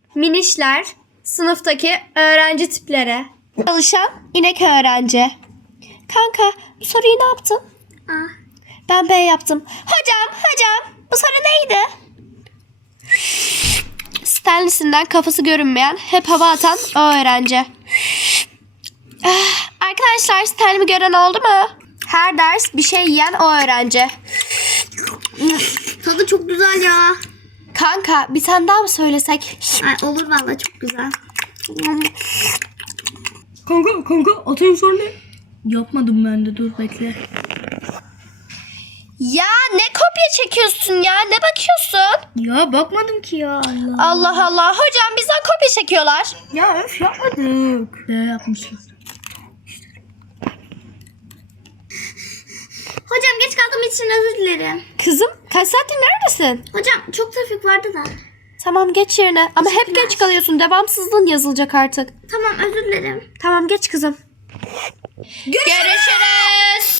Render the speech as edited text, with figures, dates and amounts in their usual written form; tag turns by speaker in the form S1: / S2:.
S1: Minişler, sınıftaki öğrenci tipleri. Çalışan inek öğrenci. Kanka bu soruyu ne yaptın? Ben B yaptım. Hocam bu soru neydi? Stanley'sinden kafası görünmeyen, hep hava atan o öğrenci. Arkadaşlar Stanley'i gören oldu mu? Her ders bir şey yiyen o öğrenci.
S2: Tadı çok güzel ya.
S1: Kanka bir tane daha mı söylesek?
S2: Ay, olur vallahi çok güzel.
S3: Kanka atayım sonra ne? Yapmadım ben de, dur bekle.
S1: Ya ne kopya çekiyorsun ya? Ne bakıyorsun?
S3: Ya bakmadım ki ya, Allah.
S1: Allah Allah. Hocam bizden kopya çekiyorlar.
S3: Ya öf, yapmadık. Yapmışlar.
S2: Hocam geç kaldığım için özür dilerim.
S1: Kızım kaç saattir neredesin?
S2: Hocam çok trafik vardı da.
S1: Tamam geç yerine. Ama hep geç kalıyorsun. Devamsızlığın yazılacak artık.
S2: Tamam özür dilerim.
S1: Tamam geç kızım. Görüşürüz.